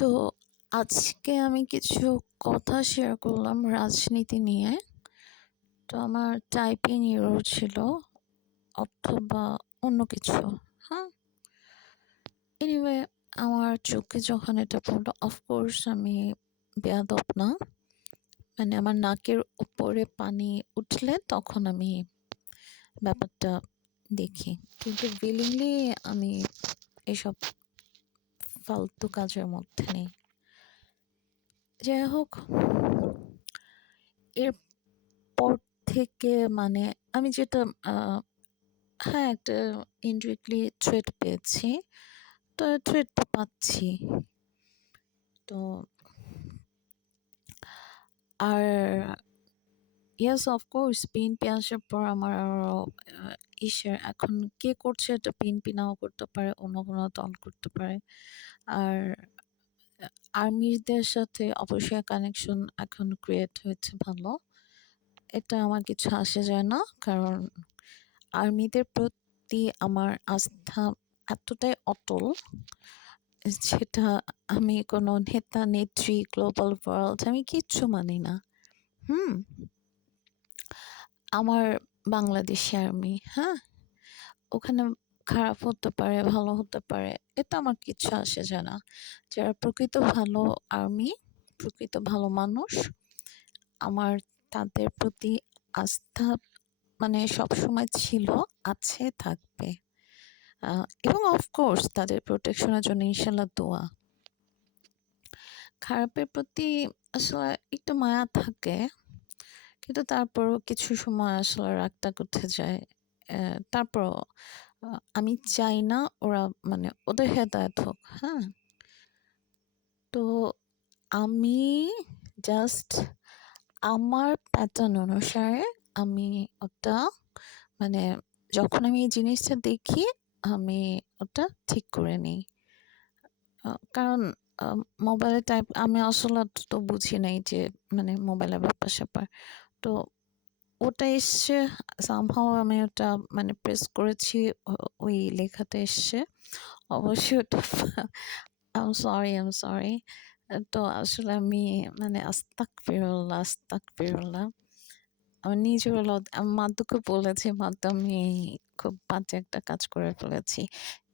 তো আজকে আমি কিছু কথা শেয়ার করলাম রাজনীতি নিয়ে। তো আমার টাইপিং এরর ছিল অথবা অন্য কিছু। হ্যাঁ, এনিওয়ে আমার চোখে যখন এটা পড়লো, অফকোর্স আমি বেয়াদব না, মানে আমার নাকের উপরে পানি উঠলে তখন আমি ব্যাপারটা দেখি, কিন্তু উইলিংলি আমি এসব ফালতু কাজের মধ্যে নেই। যাই হোক, এরপর থেকে মানে আমি যেটা হ্যাঁ, একটা ইনডিরেক্টলি থ্রেট পেয়েছি। তো থ্রেটটা পাচ্ছি। তো আর ইয়েস, অফকোর্স বিএনপি আসার পর আমার আরও এখন কে করছে এটা বিএনপি নাও করতে পারে, অন্য কোনো দল করতে পারে। আর আর্মিদের সাথে অবশ্যই কানেকশন এখন ক্রিয়েট হয়েছে ভালো। এটা আমার কিছু আসে যায় না, কারণ আর্মিদের প্রতি আমার আস্থা এতটাই অটল যেটা আমি কোনো নেতা নেত্রী গ্লোবাল ওয়ার্ল্ড আমি কিচ্ছু মানি না। আমার বাংলাদেশি আর্মি, হ্যাঁ, ওখানে খারাপ হতে পারে, ভালো হতে পারে, এটা আমার কিচ্ছু আসে যায় না। যারা প্রকৃত ভালো আর্মি, প্রকৃত ভালো মানুষ, আমার তাদের প্রতি আস্থা মানে সবসময় ছিল, আছে, থাকবে। এবং অফকোর্স তাদের প্রোটেকশনের জন্য ইনশাল্লাহ দোয়া। খারাপের প্রতি আসলে একটু মায়া থাকে, কিন্তু তারপরও কিছু সময় আসলে রাগটা উঠে যায়। তারপরও আমি চাই না ওরা মানে ওদের হেদায়েত হোক। হ্যাঁ, তো আমি জাস্ট আমার প্যাটার্ন অনুসারে আমি ওটা মানে যখন আমি এই জিনিসটা দেখি আমি ওটা ঠিক করে নিই। কারণ মোবাইলে টাইপ আমি আসলে তো বুঝি নাই যে মানে মোবাইলের ব্যাপার-স্যাপার। তো ওটা এসছে সামহাউ আমি ওটা মানে প্রেস করেছি, ওই লেখাটা এসছে। অবশ্যই ওটা আই এম সরি। তো আসলে আমি মানে আস্তাগফিরুল্লাহ, আস্তাগফিরুল্লাহ। আমি নিজেও আমি মাদুকে বলেছি, মাদু আমি খুব বাজে একটা কাজ করে ফেলেছি।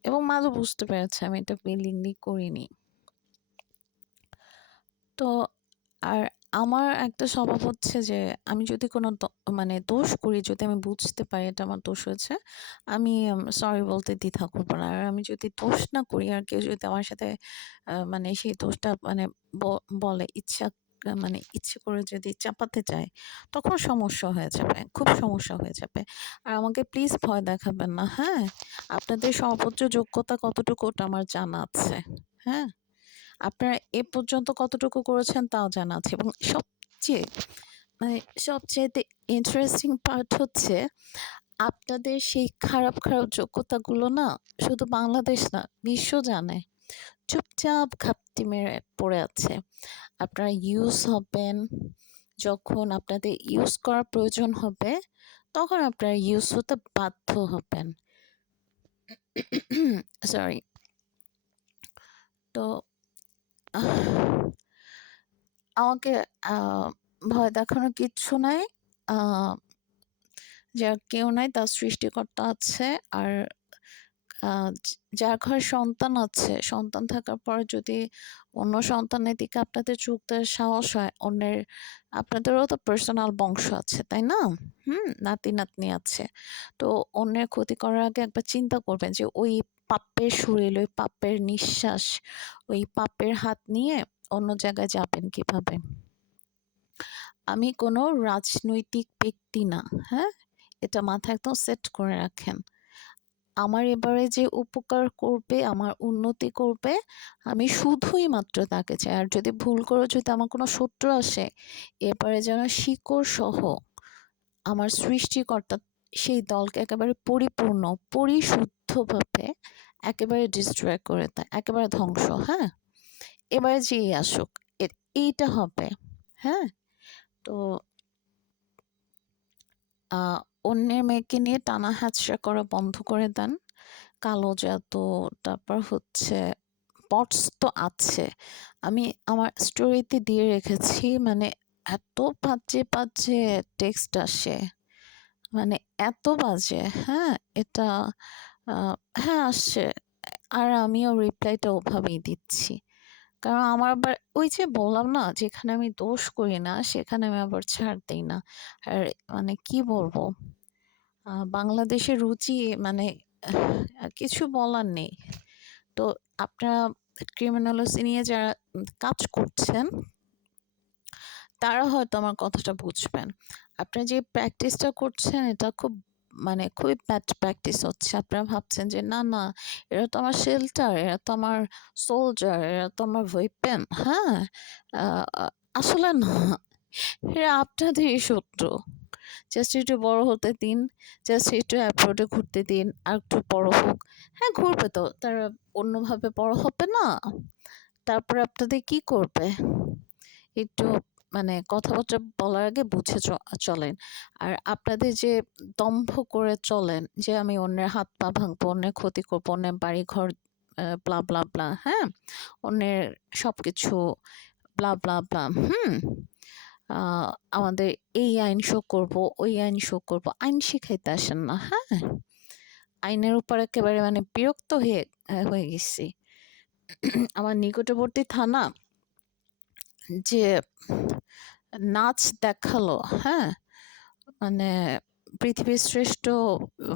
এবং মাদু বুঝতে পেরেছে আমি এটা উইলিংলি করিনি। তো আর আমার একটা স্বভাব হচ্ছে যে আমি যদি কোনো মানে দোষ করি, যদি আমি বুঝতে পারি এটা আমার দোষ হয়েছে, আমি সরি বলতে দ্বিধা করব না। আর আমি যদি দোষ না করি আর কেউ যদি আমার সাথে মানে সেই দোষটা মানে বলে মানে ইচ্ছে করে যদি চাপাতে চায়, তখন সমস্যা হয়ে যাবে, খুব সমস্যা হয়ে যাবে। আর আমাকে প্লিজ ভয় দেখাবেন না, হ্যাঁ? আপনাদের সর্বোচ্চ যোগ্যতা কতটুকু ওটা আমার জানা আছে, হ্যাঁ? আপনারা এ পর্যন্ত কতটুকু করেছেন তাও জানা আছে। এবং সবচেয়ে মানে সবচাইতে ইন্টারেস্টিং পার্ট হচ্ছে আপনাদের সেই খারাপ যোগ্যতাগুলো না শুধু বাংলাদেশ না, বিশ্ব জানে। চুপচাপ ঘাপটি মেরে পড়ে আছে। আপনারা ইউজ হবেন, যখন আপনাদের ইউজ করার প্রয়োজন হবে তখন আপনারা ইউজ হতে বাধ্য হবেন। সরি। তো আমাকে ভয় দেখানোর কিচ্ছু নাই। আ যার কেউ নাই তার সৃষ্টিকর্তা আছে। আর আ যার ঘরে সন্তান আছে, সন্তান থাকার পর যদি অন্য সন্তানের দিকে আপনাদের চোখ দেওয়ার সাহস হয়, আপনাদেরও তো পার্সোনাল বংশ আছে, তাই না? নাতি-নাতনি আছে। তো অন্যের ক্ষতি করার আগে একবার চিন্তা করবেন যে ওই পাপের শরীর, ওই পাপের নিঃশ্বাস, ওই পাপের হাত নিয়ে অন্য জায়গায় যাবেন কিভাবে? আমি কোনো রাজনৈতিক ব্যক্তি না, হ্যাঁ? এটা মাথায় একদম সেট করে রাখেন। আমার এবারে যে উপকার করবে, আমার উন্নতি করবে, আমি শুধুই মাত্র তাকে চাই। আর যদি ভুল করে যদি আমার কোনো শত্রু আসে, এবারে যেন শিকড়সহ আমার সৃষ্টিকর্তা সেই দলকে একেবারে পরিপূর্ণ, পরিশুদ্ধভাবে একেবারে ডিস্ট্রয় করে দেয়, একেবারে ধ্বংস, হ্যাঁ? এবারে যেই আসুক, এইটা হবে, হ্যাঁ? তো আ অন্যের মেয়েকে নিয়ে টানা-হেঁচড়া করা বন্ধ করে দেন। কালো জাদু, তারপর হচ্ছে স্পটস তো আছে। আমি আমার স্টোরিতে দিয়ে রেখেছি, মানে এত বাজে বাজে টেক্সট আসে, মানে এত বাজে। হ্যাঁ, এটা আহ, হ্যাঁ আসছে, আর আমিও রিপ্লাইটা ওভাবেই দিচ্ছি। কারণ আমার আবার ওই যে বললাম না, যেখানে আমি দোষ করি না সেখানে আমি আবার ছাড় দেই না। আর মানে কি বলবো, বাংলাদেশের রুচি, মানে কিছু বলার নেই। তো আপনারা ক্রিমিনোলজি নিয়ে যারা কাজ করছেন তারা হয়তো আমার কথাটা বুঝবেন। আপনারা যে প্র্যাকটিসটা করছেন এটা খুব, মানে খুবই ব্যাড প্র্যাকটিস হচ্ছে। আপনারা ভাবছেন যে না না, এরা তো আমার শেল্টার, এরা তো আমার সোলজার, এরা তো আমার ওয়েপেন। হ্যাঁ, আসলে না, এরা আপনাদেরই শত্রু। জাস্ট একটু বড় হতে দিন, জাস্ট একটু অ্যাব্রোডে ঘুরতে দিন, আর একটু বড় হোক। হ্যাঁ ঘুরবে তো, তারা অন্যভাবে বড় হবে না? তারপরে আপনাদের কি করবে? একটু মানে কথাবার্তা বলার আগে বুঝে চলেন। আর আপনাদের যে দম্ভ করে চলেন যে আমি অন্যের হাত পা ভাঙবো, অন্যের ক্ষতি করবো, অন্যের বাড়ি ঘর ব্লা ব্লা ব্লা, হ্যাঁ, অন্যের সবকিছু ব্লা ব্লা ব্লা, আমাদের এই আইন শো করব, ওই আইন শো করব, আইন শিখাইতে আসেন না। হ্যাঁ, আইনের উপর একেবারে মানে বিরক্ত হয়ে গেছি। আমার নিকটবর্তী থানা যে নাচ দেখালো, হ্যাঁ, মানে পৃথিবীর শ্রেষ্ঠ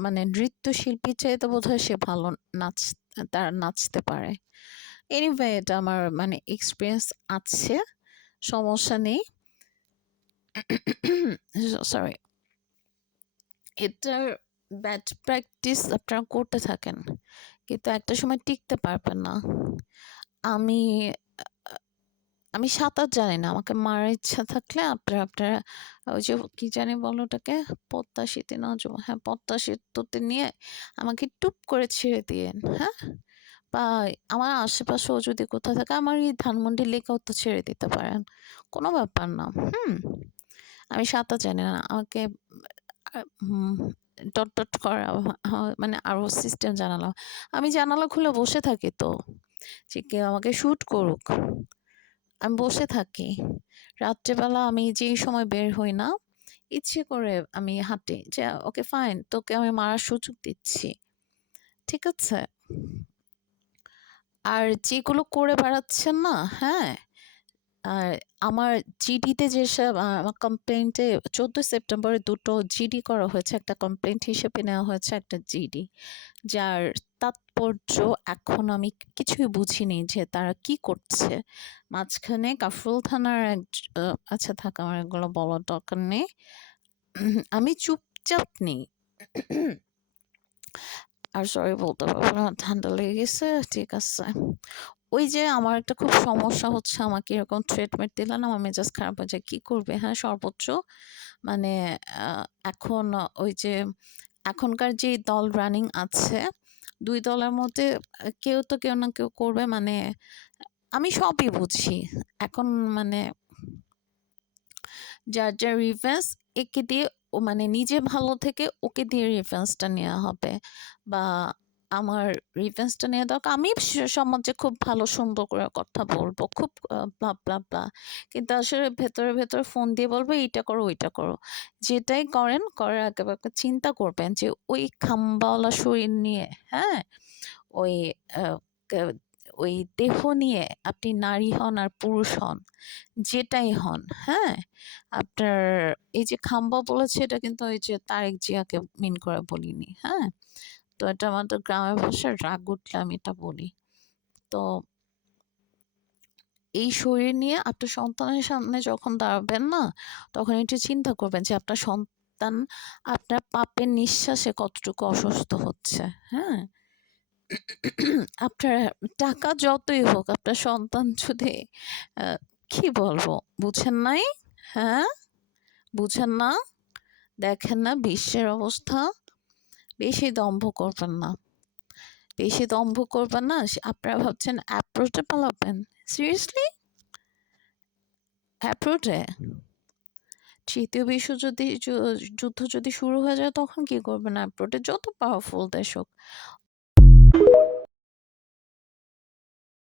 মানে নৃত্যশিল্পী চাইতে বোধহয় সে ভালো নাচ, তারা নাচতে পারে। এনিওয়ে, এটা আমার মানে এক্সপিরিয়েন্স আছে, সমস্যা নেই। সরি, এটার ব্যাড প্র্যাকটিস আপনারা করতে থাকেন, কিন্তু একটা সময় টিকতে পারবেন না। আমি আমি সাঁতার জানি না, আমাকে মারার ইচ্ছা থাকলে আপনারা ওই যে কি জানি বলো ওটাকে, পদ্মা সেতু না, হ্যাঁ পদ্মা সেতুতে নিয়ে আমাকে টুপ করে ছেড়ে দিয়েন। হ্যাঁ, বা আমার আশেপাশেও যদি কোথাও থাকে, আমার এই ধানমন্ডি লেকেও তো ছেড়ে দিতে পারেন, কোনো ব্যাপার না। আমি সাঁতার জানি না, আমাকে ডট ডট করা, মানে আরো সিস্টেম জানালাম, আমি জানালা খুলে বসে থাকি তো, যে কেউ আমাকে শুট করুক, আমি বসে থাকি। রাত্রেবেলা আমি যেই সময় বের হই না, ইচ্ছে করে আমি হাঁটি, যে ওকে ফাইন, তোকে আমি মারার সুযোগ দিচ্ছি, ঠিক আছে? আর যেগুলো করে বেড়াচ্ছেন না, হ্যাঁ, আর আমার জিডিতে যেসব আমার কমপ্লেন্টে 14 সেপ্টেম্বরে দুটো জিডি করা হয়েছে, একটা কমপ্লেন্ট হিসেবে নেওয়া হয়েছে, একটা জিডি, যার তাৎপর্য এখন আমি কিছুই বুঝিনি যে তারা কি করছে। মাঝখানে কাফরুল থানার আচ্ছা থাক, আমার এগুলো বলার দরকার নেই। আমি চুপচাপ নেই। আর সরি বলতে পারবো না, ঠান্ডা লেগে গেছে, ঠিক আছে। ওই যে আমার একটা খুব সমস্যা হচ্ছে, আমাকে এরকম ট্রিটমেন্ট দিলে না আমার মেজাজ খারাপ হয়ে যায়। কি করবে? হ্যাঁ, সর্বোচ্চ মানে এখন ওই যে এখনকার যে দল রানিং আছে, ২ দলের মধ্যে কেউ তো কেউ না কেউ করবে, মানে আমি সবই বুঝি। এখন মানে যার রিভেঞ্জ একে দিয়ে, ও মানে নিজে ভালো থেকে ওকে দিয়ে রিভেঞ্জটা নেওয়া হবে, বা আমার রিভেঞ্জটা নেওয়া দরকার। আমি সমাজে খুব ভালো সুন্দর করে কথা বলবো, খুব ব্লা ব্লা ব্লা, কিন্তু আসলে ভেতরে ভেতরে ফোন দিয়ে বলবো এইটা করো ওইটা করো। যেটাই করেন, করার আগে একবার চিন্তা করবেন যে ওই খাম্বাওয়ালা শরীর নিয়ে, হ্যাঁ, ওই আহ, ক- ওই দেহ নিয়ে আপনি নারী হন আর পুরুষ হন, যেটাই হন, হ্যাঁ, আপনার এই যে খাম্বা বলেছে, এটা কিন্তু ওই যে তারেক জিয়াকে মিন করে বলিনি। হ্যাঁ, তো এটা আমাদের গ্রামের ভাষায় রাগ উঠলে আমি এটা বলি। তো এই শরীর নিয়ে আপনার সন্তানের সামনে যখন দাঁড়াবেন না, তখন একটু চিন্তা করবেন যে আপনার সন্তান আপনার পাপের নিঃশ্বাসে কতটুকু অসুস্থ হচ্ছে। হ্যাঁ, আপনার টাকা যতই হোক, আপনার সন্তান যদি আহ, কি বলবো, বুঝেন নাই? হ্যাঁ, বুঝেন না? দেখেন না বিশ্বের অবস্থা? বেশি দম্ভ করবেন না, বেশি দম্ভ করবেন না। আপনারা ভাবছেন অ্যাপ্রোচে পালাবেন? সিরিয়াসলি? অ্যাপ্রোচে? তৃতীয় বিশ্ব যদি যুদ্ধ যদি শুরু হয়ে যায় তখন কি করবেন? অ্যাপ্রোচে যত পাওয়ারফুল দেশ হোক,